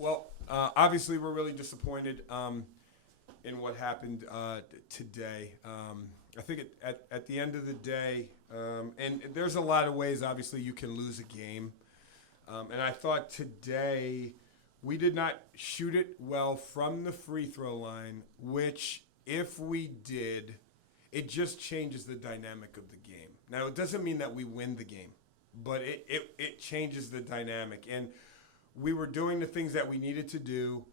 Well, obviously, we're really disappointed in what happened today. I think at the end of the day, and there's a lot of ways, obviously, you can lose a game. And I thought today we did not shoot it well from the free throw line, which, if we did, it just changes the dynamic of the game. Now, it doesn't mean that we win the game, but it changes the dynamic. And we were doing the things that we needed to do.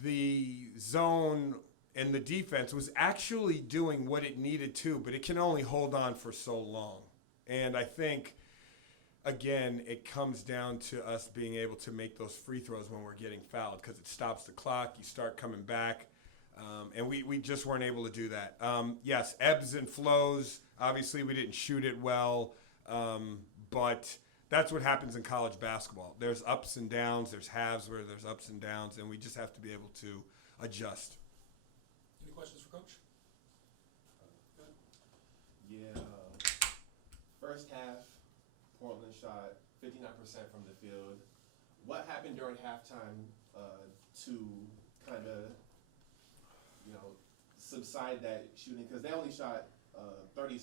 The zone and the defense was actually doing what it needed to, but it can only hold on for so long. And I think, again, it comes down to us being able to make those free throws when we're getting fouled because it stops the clock. You start coming back. And we just weren't able to do that. Yes, ebbs and flows. Obviously, we didn't shoot it well. But that's what happens in college basketball. There's ups and downs. There's halves where there's ups and downs. And we just have to be able to adjust. Any questions for Coach? Yeah. First half, Portland shot 59% from the field. What happened during halftime to kind of, subside that shooting? Because they only shot 37%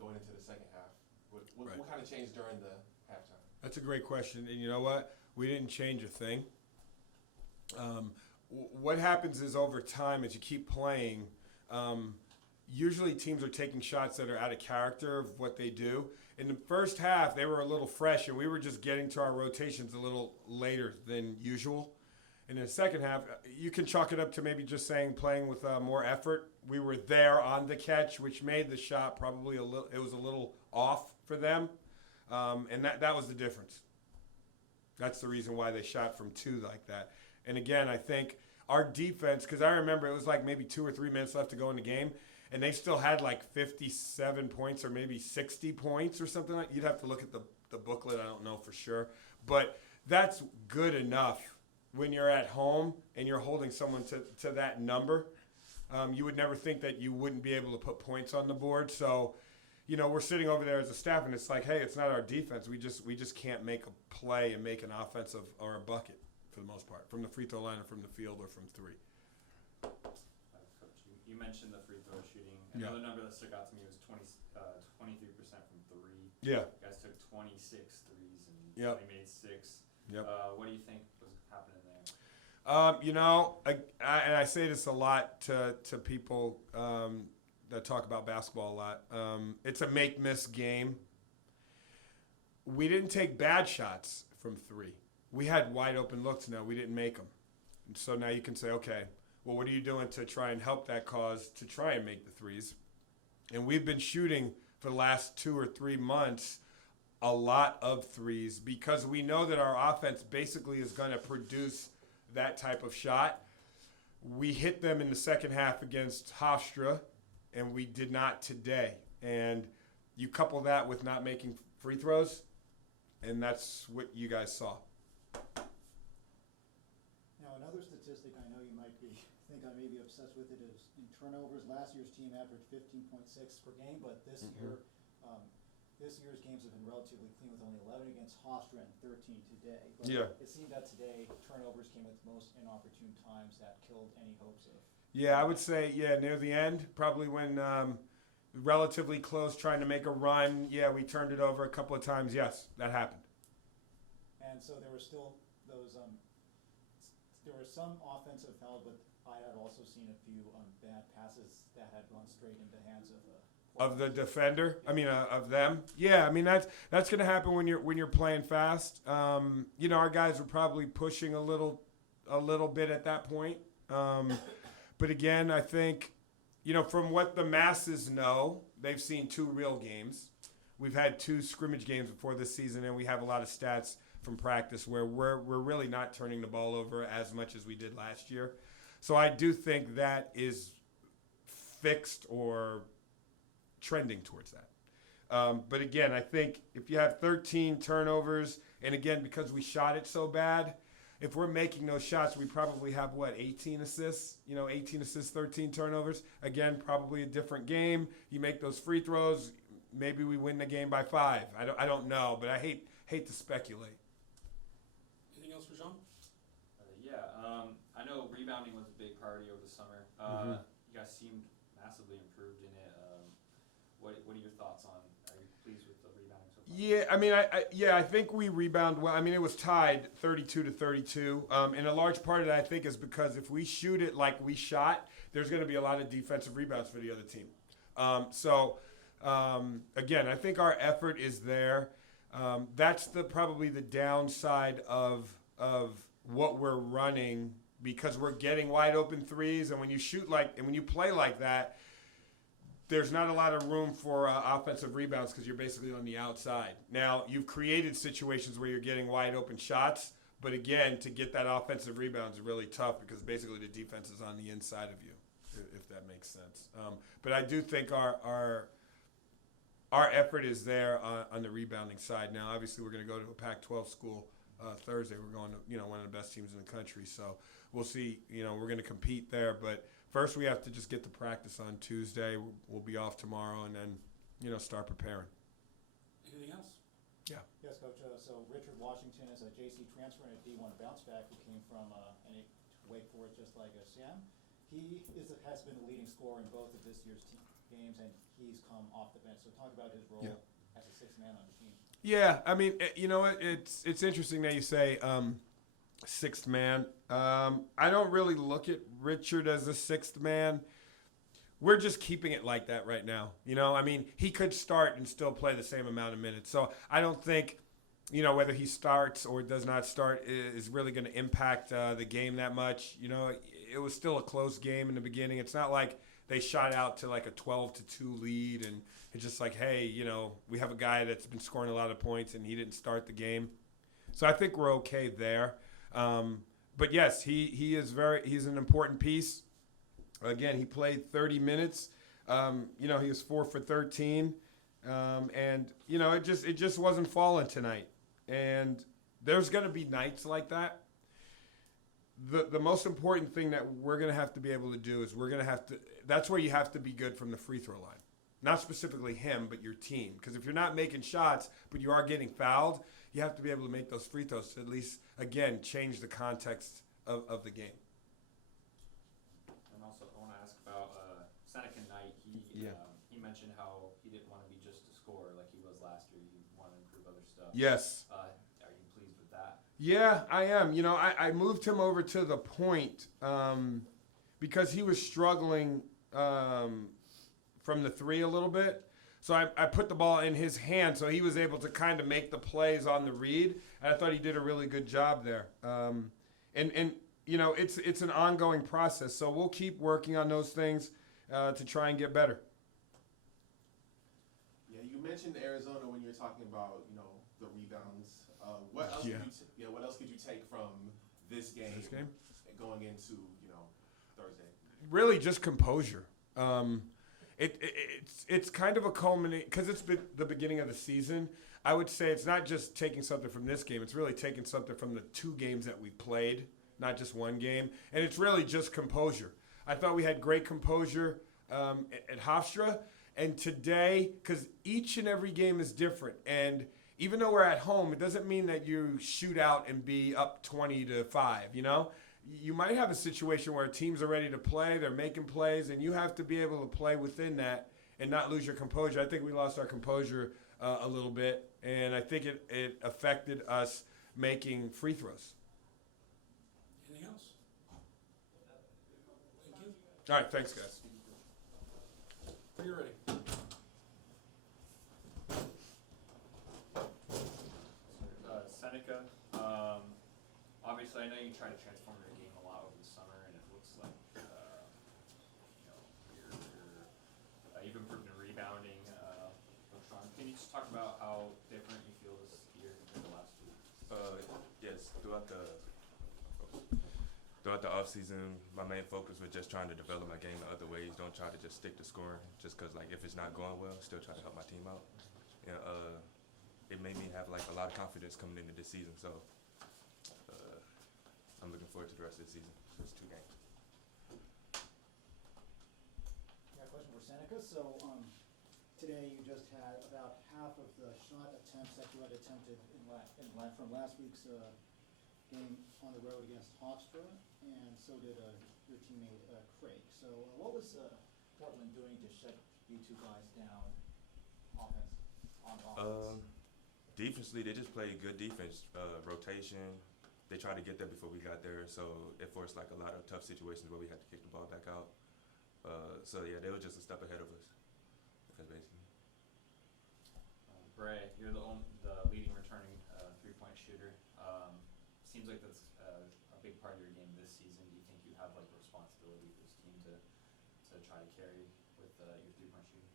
going into the second half. What kind of changed during the halftime? That's a great question. And you know what? We didn't change a thing. What happens is over time, as you keep playing, usually teams are taking shots that are out of character of what they do. In the first half, they were a little fresh, and we were just getting to our rotations a little later than usual. In the second half, you can chalk it up to maybe just playing with more effort. We were there on the catch, which made the shot probably it was a little off for them. And that was the difference. That's the reason why they shot from two like that. And again, I think our defense, because I remember it was like maybe 2 or 3 minutes left to go in the game, and they still had like 57 points or maybe 60 points or something like that. You'd have to look at the booklet. I don't know for sure. But that's good enough when you're at home and you're holding someone to that number. You would never think that you wouldn't be able to put points on the board. So, we're sitting over there as a staff, and it's like, hey, it's not our defense. We just can't make a play and make an offensive or a bucket for the most part, from the free throw line or from the field or from three. Coach, you mentioned the free throw shooting. Yeah. Another number that stuck out to me was 23% from three. Yeah. You guys took 26 threes and Yep. only made 6. Yep. What do you think was happening there? And I say this a lot to people that talk about basketball a lot. It's a make-miss game. We didn't take bad shots from three. We had wide open looks. Now we didn't make them. And so now you can say, okay, well, what are you doing to try and help that cause to try and make the threes? And we've been shooting for the last 2 or 3 months a lot of threes because we know that our offense basically is going to produce that type of shot. We hit them in the second half against Hofstra, and we did not today. And you couple that with not making free throws, and that's what you guys saw. Now, another statistic I know you might think I may be obsessed with it is in turnovers. Last year's team averaged 15.6 per game, but this year's games have been relatively clean with only 11 against Hofstra and 13 today. But it seemed that today turnovers came at most inopportune times that killed any hopes of. Yeah, I would say, near the end, probably when relatively close, trying to make a run. Yeah, we turned it over a couple of times. Yes, that happened. And so there were still those, there were some offensive fouls, but I had also seen a few bad passes that had run straight into the hands of the defender. I mean, of them. Yeah, I mean that's going to happen when you're playing fast. Our guys were probably pushing a little bit at that point. But again, I think, from what the masses know, they've seen 2 real games. We've had 2 scrimmage games before this season, and we have a lot of stats from practice where we're really not turning the ball over as much as we did last year. So I do think that is fixed or trending towards that. But again, I think if you have 13 turnovers, and again, because we shot it so bad, if we're making those shots, we probably have, 18 assists? 18 assists, 13 turnovers. Again, probably a different game. You make those free throws, maybe we win the game by 5. I don't know, but I hate to speculate. Anything else for Jean? Yeah, I know rebounding was a big priority over the summer. You guys seemed massively improved in it. What are your thoughts on? Are you pleased with the rebounding so far? Yeah, I mean, I think we rebound well. I mean, it was tied 32-32, and a large part of that I think is because if we shoot it like we shot, there's going to be a lot of defensive rebounds for the other team. Again, I think our effort is there. That's probably the downside of what we're running, because we're getting wide open threes, and when you when you play like that, there's not a lot of room for offensive rebounds because you're basically on the outside. Now, you've created situations where you're getting wide open shots, but again, to get that offensive rebound is really tough because basically the defense is on the inside of you, if that makes sense. But I do think our effort is there on the rebounding side. Now, obviously, we're going to go to a Pac-12 school Thursday. We're going to one of the best teams in the country, so we'll see. We're going to compete there, but first, we have to just get to practice on Tuesday. We'll be off tomorrow, and then, start preparing. Anything else? Yeah. Yes, Coach. So Richard Washington is a JC transfer and a D1 bounce back who came from Wake Forest, just like Sam. He has been the leading scorer in both of this year's games, and he's come off the bench. So talk about his role as a sixth man on the team. Yeah, I mean, it's interesting that you say sixth man. I don't really look at Richard as a sixth man. We're just keeping it like that right now. I mean, he could start and still play the same amount of minutes. So I don't think, whether he starts or does not start is really going to impact the game that much. It was still a close game in the beginning. It's not like they shot out to like a 12-2 lead and it's just like, hey, we have a guy that's been scoring a lot of points and he didn't start the game. So I think we're okay there. But yes, he's an important piece. Again, he played 30 minutes. He was 4 for 13. And it just wasn't falling tonight. And there's going to be nights like that. The most important thing that we're going to have to be able to do is that's where you have to be good from the free throw line. Not specifically him, but your team. Because if you're not making shots, but you are getting fouled, you have to be able to make those free throws to at least, again, change the context of the game. And also, I want to ask about Seneca Knight. He mentioned how he didn't want to be just a scorer like he was last year. He wanted to improve other stuff. Yes. Are you pleased with that? Yeah, I am. I moved him over to the point because he was struggling from the three a little bit. So I put the ball in his hand so he was able to kind of make the plays on the read. And I thought he did a really good job there. It's an ongoing process. So we'll keep working on those things to try and get better. Yeah, you mentioned Arizona when you were talking about, the rebounds. What else could you take from this game? Going into, Thursday? Really just composure. It's kind of a culminate because it's been the beginning of the season. I would say it's not just taking something from this game. It's really taking something from the 2 games that we played, not just 1 game. And it's really just composure. I thought we had great composure at Hofstra. And today, because each and every game is different. And even though we're at home, it doesn't mean that you shoot out and be up 20-5, You might have a situation where teams are ready to play, they're making plays, and you have to be able to play within that and not lose your composure. I think we lost our composure a little bit, and I think it affected us making free throws. Anything else? Thank you. All right, thanks, guys. Are you ready? Seneca, obviously I know you try to transform your game a lot over the summer, and it looks like you've improved in rebounding. Coach Sean, can you just talk about how different you feel this year compared to last year? Yes, throughout the off season, my main focus was just trying to develop my game in other ways. Don't try to just stick to scoring, just because if it's not going well, still try to help my team out. And it made me have a lot of confidence coming into this season. So I'm looking forward to the rest of the season. It's 2 games. Got a question for Seneca. So today you just had about half of the shot attempts that you had attempted from last week's game on the road against Hofstra, and so did your teammate Craig. So what was Portland doing to shut you two guys down on offense? Defensively, they just played good defense, rotation. They tried to get there before we got there, so it forced like a lot of tough situations where we had to kick the ball back out. So yeah, they were just a step ahead of us. That's basically. Bray, you're the leading returning three-point shooter. Seems like that's a big part of your game this season. Do you think you have like a responsibility for this team to try to carry with your three-point shooting?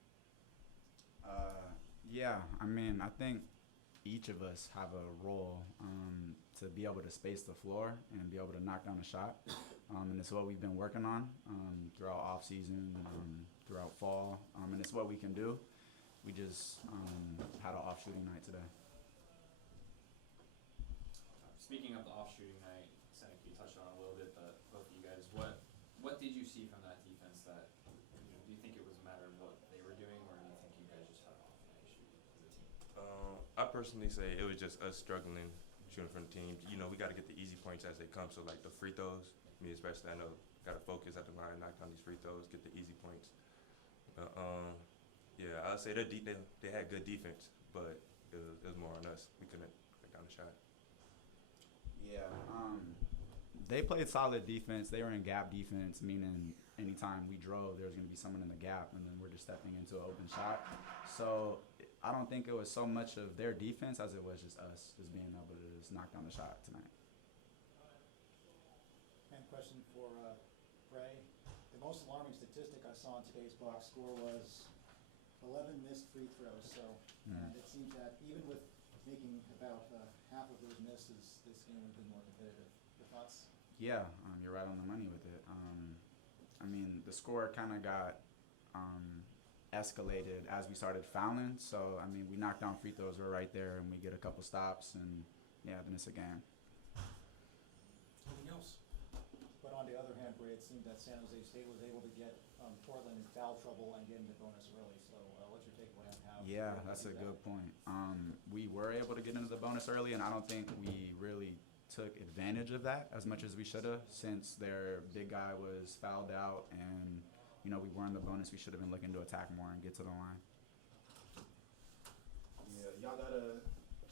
Yeah, I mean, I think each of us have a role to be able to space the floor and be able to knock down a shot. And it's what we've been working on throughout off season, throughout fall, and it's what we can do. We just had an off shooting night today. Speaking of the off shooting night, Seneca, you touched on it a little bit, but both of you guys, what did you see from that defense that, do you think it was a matter of what they were doing, or do you think you guys just had an off night shooting as a team? I personally say it was just us struggling shooting from the team. You know, we got to get the easy points as they come. So like the free throws, me especially, I know got to focus at the line, knock down these free throws, get the easy points. Yeah, I'd say they had good defense, but it was more on us. We couldn't break down the shot. Yeah. They played solid defense. They were in gap defense, meaning anytime we drove, there was going to be someone in the gap, and then we're just stepping into an open shot. So I don't think it was so much of their defense as it was just us just being able to just knock down the shot tonight. And question for Bray. The most alarming statistic I saw in today's box score was 11 missed free throws. So and it seems that even with making about half of those misses, this game would have been more competitive. Your thoughts? Yeah, you're right on the money with it. I mean, the score kind of got escalated as we started fouling. So, I mean, we knocked down free throws. We're right there, and we get a couple stops, and, yeah, then it's a game. Anything else? But on the other hand, Bray, it seemed that San Jose State was able to get Portland in foul trouble and get into bonus early. So what's your takeaway on how? Yeah, that's a good point. We were able to get into the bonus early, and I don't think we really took advantage of that as much as we should have, since their big guy was fouled out and, you know, we were in the bonus. We should have been looking to attack more and get to the line. Yeah, y'all got a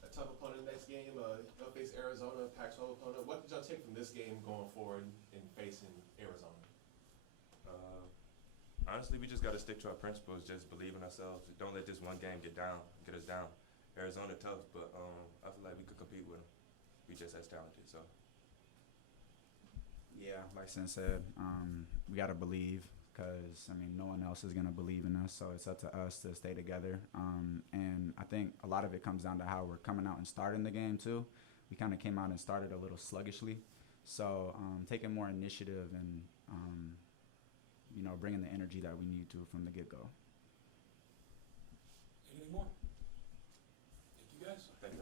tough opponent next game. Y'all face Arizona, Pac-12 opponent. What did y'all take from this game going forward in facing Arizona? Honestly, we just got to stick to our principles. Just believe in ourselves. Don't let this one game get us down. Arizona tough, but I feel like we could compete with them. We just as talented, so. Yeah, like Sen said, we got to believe, because, I mean, no one else is going to believe in us, so it's up to us to stay together. And I think a lot of it comes down to how we're coming out and starting the game, too. We kind of came out and started a little sluggishly. So taking more initiative and, you know, bringing the energy that we need to from the get-go. Anything more? Thank you, guys. Thank you.